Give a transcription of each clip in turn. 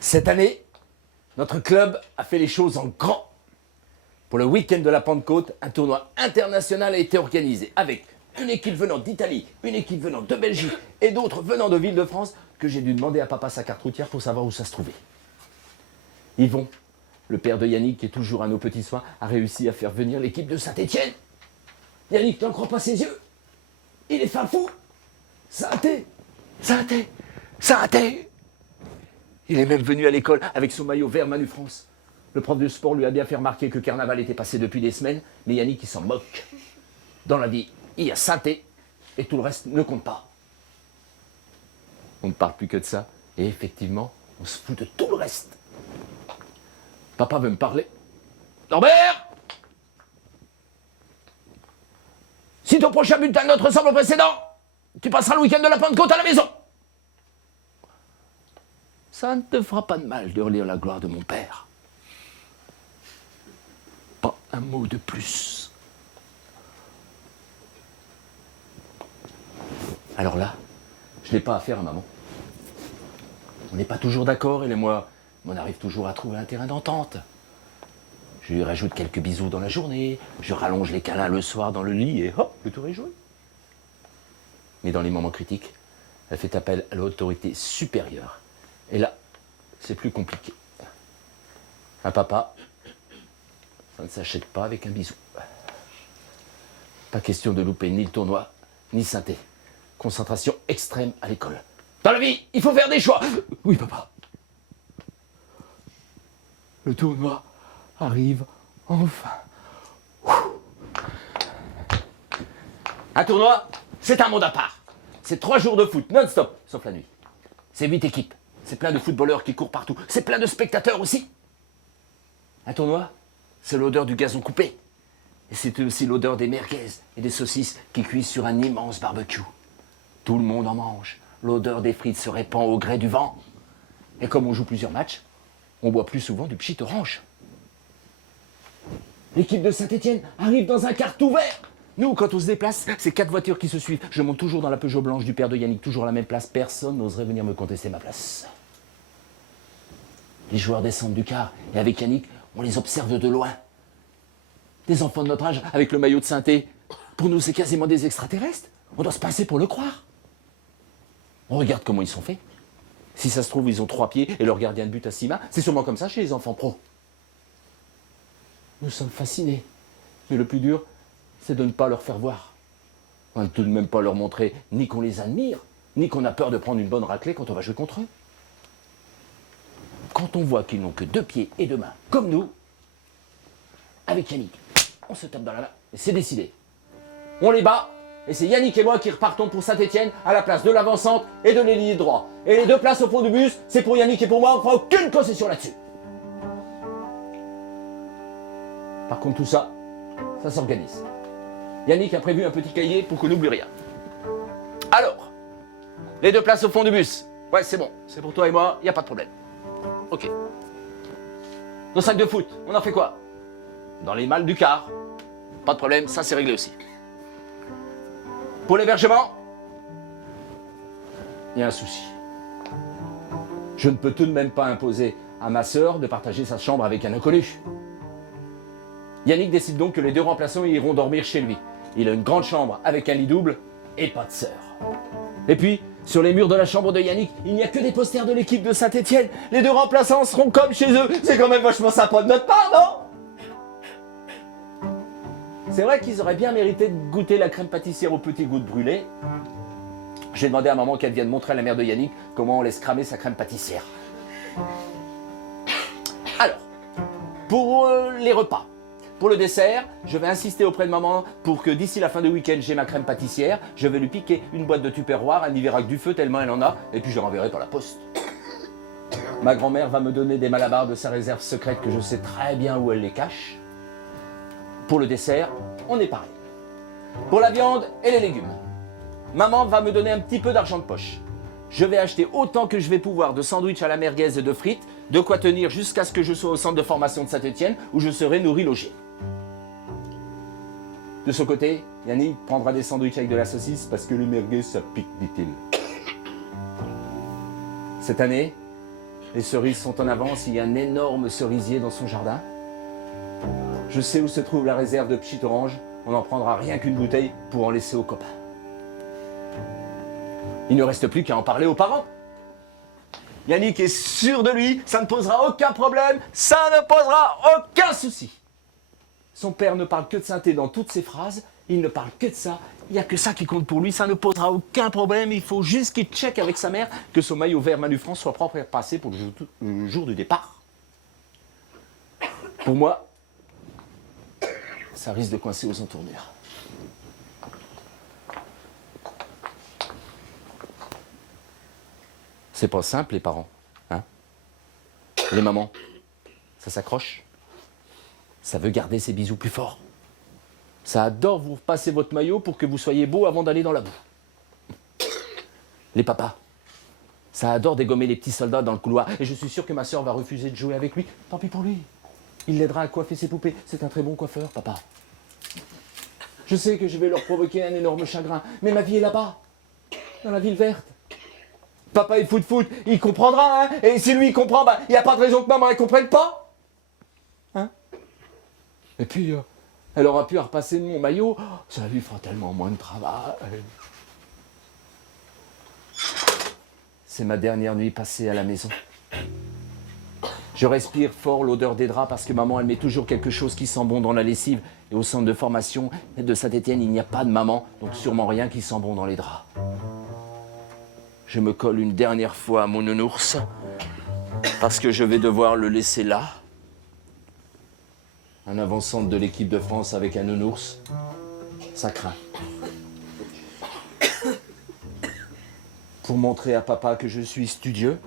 Cette année, notre club a fait les choses en grand. Pour le week-end de la Pentecôte, un tournoi international a été organisé avec une équipe venant d'Italie, une équipe venant de Belgique et d'autres venant de Ville-de-France que j'ai dû demander à papa sa carte routière pour savoir où ça se trouvait. Yvon, le père de Yannick, qui est toujours à nos petits soins, a réussi à faire venir l'équipe de Saint-Étienne. Yannick n'en croit pas ses yeux. Il est fin fou. Saint-Étienne. Il est même venu à l'école avec son maillot vert Manu France. Le prof de sport lui a bien fait remarquer que Carnaval était passé depuis des semaines, mais Yannick, il s'en moque. Dans la vie, il y a Saint-Étienne et tout le reste ne compte pas. On ne parle plus que de ça, et effectivement, on se fout de tout le reste. Papa veut me parler. Norbert! Si ton prochain bulletin de notes ressemble au précédent, tu passeras le week-end de la Pentecôte à la maison. Ça ne te fera pas de mal de relire la gloire de mon père. Pas un mot de plus. Alors là, je n'ai pas affaire à maman. On n'est pas toujours d'accord, elle et moi, mais on arrive toujours à trouver un terrain d'entente. Je lui rajoute quelques bisous dans la journée, je rallonge les câlins le soir dans le lit et hop, le tour est joué. Mais dans les moments critiques, elle fait appel à l'autorité supérieure. Et là, c'est plus compliqué. Un papa, ça ne s'achète pas avec un bisou. Pas question de louper ni le tournoi, ni Saint-Étienne. Concentration extrême à l'école. Dans la vie, il faut faire des choix. Oui, papa. Le tournoi arrive enfin. Un tournoi, c'est un monde à part. C'est 3 jours de foot non-stop, sauf la nuit. C'est 8 équipes. C'est plein de footballeurs qui courent partout. C'est plein de spectateurs aussi. Un tournoi, c'est l'odeur du gazon coupé. Et c'est aussi l'odeur des merguez et des saucisses qui cuisent sur un immense barbecue. Tout le monde en mange. L'odeur des frites se répand au gré du vent. Et comme on joue plusieurs matchs, on boit plus souvent du pchit orange. L'équipe de Saint-Étienne arrive dans un car tout vert. Nous, quand on se déplace, c'est 4 voitures qui se suivent. Je monte toujours dans la Peugeot blanche du père de Yannick, toujours à la même place. Personne n'oserait venir me contester ma place. Les joueurs descendent du car et avec Yannick, on les observe de loin. Des enfants de notre âge avec le maillot de Saint-Étienne. Pour nous, c'est quasiment des extraterrestres. On doit se passer pour le croire. On regarde comment ils sont faits. Si ça se trouve, ils ont 3 pieds et leur gardien de but à 6 mains. C'est sûrement comme ça chez les enfants pros. Nous sommes fascinés. Mais le plus dur, c'est de ne pas leur faire voir. On ne tout de même pas leur montrer ni qu'on les admire, ni qu'on a peur de prendre une bonne raclée quand on va jouer contre eux. Quand on voit qu'ils n'ont que 2 pieds et 2 mains, comme nous, avec Yannick, on se tape dans la main et c'est décidé. On les bat et c'est Yannick et moi qui repartons pour Saint-Étienne à la place de l'avant-centre et de l'ailier droit. Et les 2 places au fond du bus, c'est pour Yannick et pour moi, on ne fera aucune concession là-dessus. Par contre, tout ça, ça s'organise. Yannick a prévu un petit cahier pour qu'on n'oublie rien. Alors, les 2 places au fond du bus. Ouais, c'est bon, c'est pour toi et moi, il n'y a pas de problème. Ok. Nos sacs de foot, on en fait quoi? Dans les malles du car. Pas de problème, ça c'est réglé aussi. Pour l'hébergement, il y a un souci. Je ne peux tout de même pas imposer à ma sœur de partager sa chambre avec un inconnu. Yannick décide donc que les 2 remplaçants iront dormir chez lui. Il a une grande chambre avec un lit double et pas de sœur. Et puis, sur les murs de la chambre de Yannick, il n'y a que des posters de l'équipe de Saint-Étienne. Les 2 remplaçants seront comme chez eux. C'est quand même vachement sympa de notre part, non? C'est vrai qu'ils auraient bien mérité de goûter la crème pâtissière aux petits gouttes brûlées. J'ai demandé à maman qu'elle vienne montrer à la mère de Yannick comment on laisse cramer sa crème pâtissière. Alors, pour les repas, pour le dessert, je vais insister auprès de maman pour que d'ici la fin du week-end, j'ai ma crème pâtissière. Je vais lui piquer une boîte de Tupperware, un Iverac du feu tellement elle en a, et puis je renverrai par la poste. Ma grand-mère va me donner des malabars de sa réserve secrète que je sais très bien où elle les cache. Pour le dessert, on est pareil. Pour la viande et les légumes, maman va me donner un petit peu d'argent de poche. Je vais acheter autant que je vais pouvoir de sandwichs à la merguez et de frites, de quoi tenir jusqu'à ce que je sois au centre de formation de Saint-Étienne où je serai nourri logé. De son côté, Yannick prendra des sandwichs avec de la saucisse parce que les merguez ça pique, dit-il. Cette année, Les cerises sont en avance, il y a un énorme cerisier dans son jardin. Je sais où se trouve la réserve de Pchit Orange, on n'en prendra rien qu'une bouteille pour en laisser aux copains. Il ne reste plus qu'à en parler aux parents. Yannick est sûr de lui, ça ne posera aucun problème, ça ne posera aucun souci. Son père ne parle que de synthé dans toutes ses phrases, il ne parle que de ça, il n'y a que ça qui compte pour lui, ça ne posera aucun problème, il faut juste qu'il check avec sa mère que son maillot vert Manu France soit propre et repassé pour le jour du départ. Pour moi, ça risque de coincer aux entournures. C'est pas simple les parents, hein? Les mamans, ça s'accroche. Ça veut garder ses bisous plus forts. Ça adore vous passer votre maillot pour que vous soyez beau avant d'aller dans la boue. Les papas, ça adore dégommer les petits soldats dans le couloir. Et je suis sûr que ma soeur va refuser de jouer avec lui. Tant pis pour lui. Il l'aidera à coiffer ses poupées. C'est un très bon coiffeur, papa. Je sais que je vais leur provoquer un énorme chagrin, mais ma vie est là-bas, dans la ville verte. Papa est foot, il comprendra, hein. Et si lui il comprend, il n'y a pas de raison que maman ne comprenne pas. Hein? Et puis, elle aura pu repasser mon maillot, ça lui fera tellement moins de travail. C'est ma dernière nuit passée à la maison. Je respire fort l'odeur des draps parce que maman, elle met toujours quelque chose qui sent bon dans la lessive. Et au centre de formation de Saint-Étienne, il n'y a pas de maman, donc sûrement rien qui sent bon dans les draps. Je me colle une dernière fois à mon nounours parce que je vais devoir le laisser là. Un avant-centre de l'équipe de France avec un nounours, ça craint. Pour montrer à papa que je suis studieux,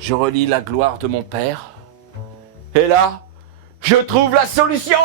je relis La gloire de mon père. Et là, je trouve la solution!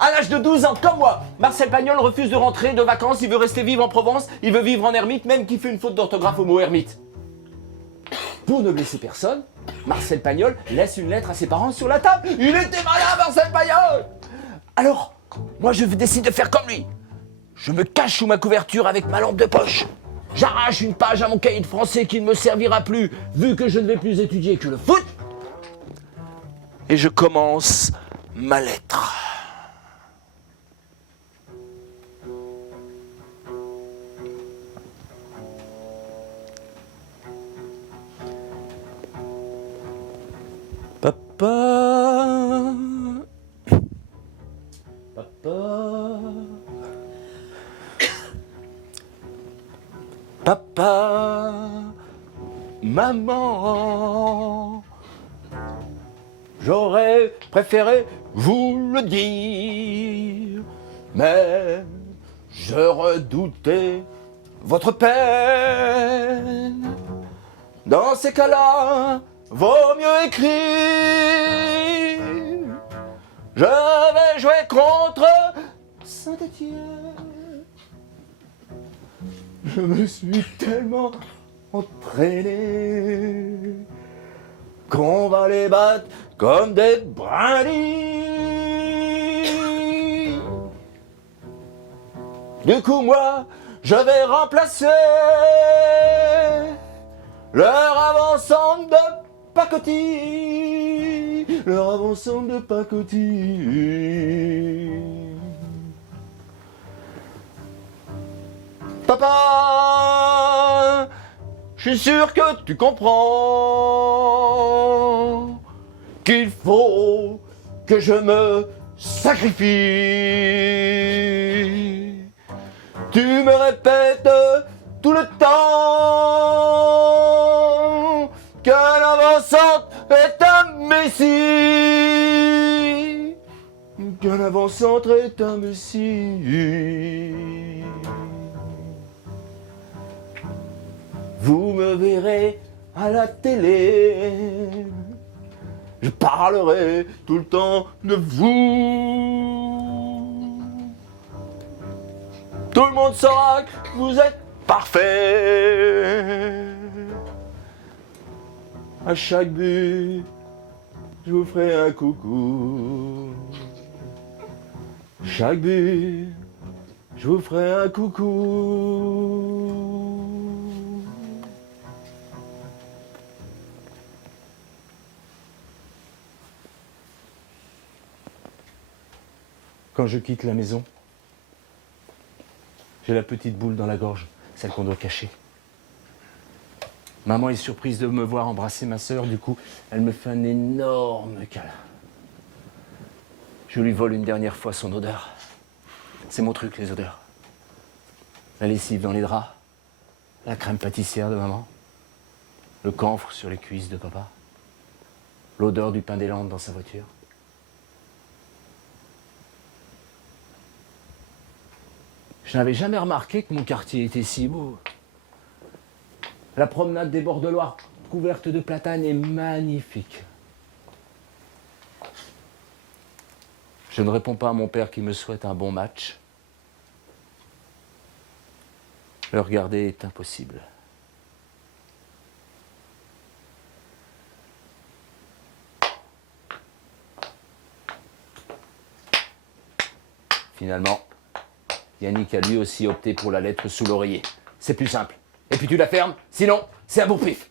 À l'âge de 12 ans, comme moi, Marcel Pagnol refuse de rentrer de vacances, il veut rester vivre en Provence, il veut vivre en ermite, même qu'il fait une faute d'orthographe au mot ermite. Pour ne blesser personne, Marcel Pagnol laisse une lettre à ses parents sur la table. Il était malin, Marcel Pagnol! Alors, moi je décide de faire comme lui. Je me cache sous ma couverture avec ma lampe de poche. J'arrache une page à mon cahier de français qui ne me servira plus, vu que je ne vais plus étudier que le foot. Et je commence ma lettre. Papa, maman, j'aurais préféré vous le dire, mais je redoutais votre peine. Dans ces cas-là, vaut mieux écrire. Je vais jouer contre Saint-Étienne. Je me suis tellement entraîné qu'on va les battre comme des brindilles. Du coup, moi, je vais remplacer leur avant-centre de pacotille, leur avant-centre de pacotille. Papa, je suis sûr que tu comprends qu'il faut que je me sacrifie. Tu me répètes tout le temps qu'un avant-centre est un messie, qu'un avant-centre est un messie. Vous me verrez à la télé, je parlerai tout le temps de vous. Tout le monde saura que vous êtes parfait. À chaque but, je vous ferai un coucou. Chaque but, je vous ferai un coucou. Quand je quitte la maison, j'ai la petite boule dans la gorge, celle qu'on doit cacher. Maman est surprise de me voir embrasser ma sœur, du coup, elle me fait un énorme câlin. Je lui vole une dernière fois son odeur. C'est mon truc, les odeurs. La lessive dans les draps, la crème pâtissière de maman, le camphre sur les cuisses de papa, l'odeur du pain des Landes dans sa voiture. Je n'avais jamais remarqué que mon quartier était si beau. La promenade des bords de Loire, couverte de platanes, est magnifique. Je ne réponds pas à mon père qui me souhaite un bon match. Le regarder est impossible. Finalement, Yannick a lui aussi opté pour la lettre sous l'oreiller. C'est plus simple. Et puis tu la fermes, sinon c'est un bourre-pif.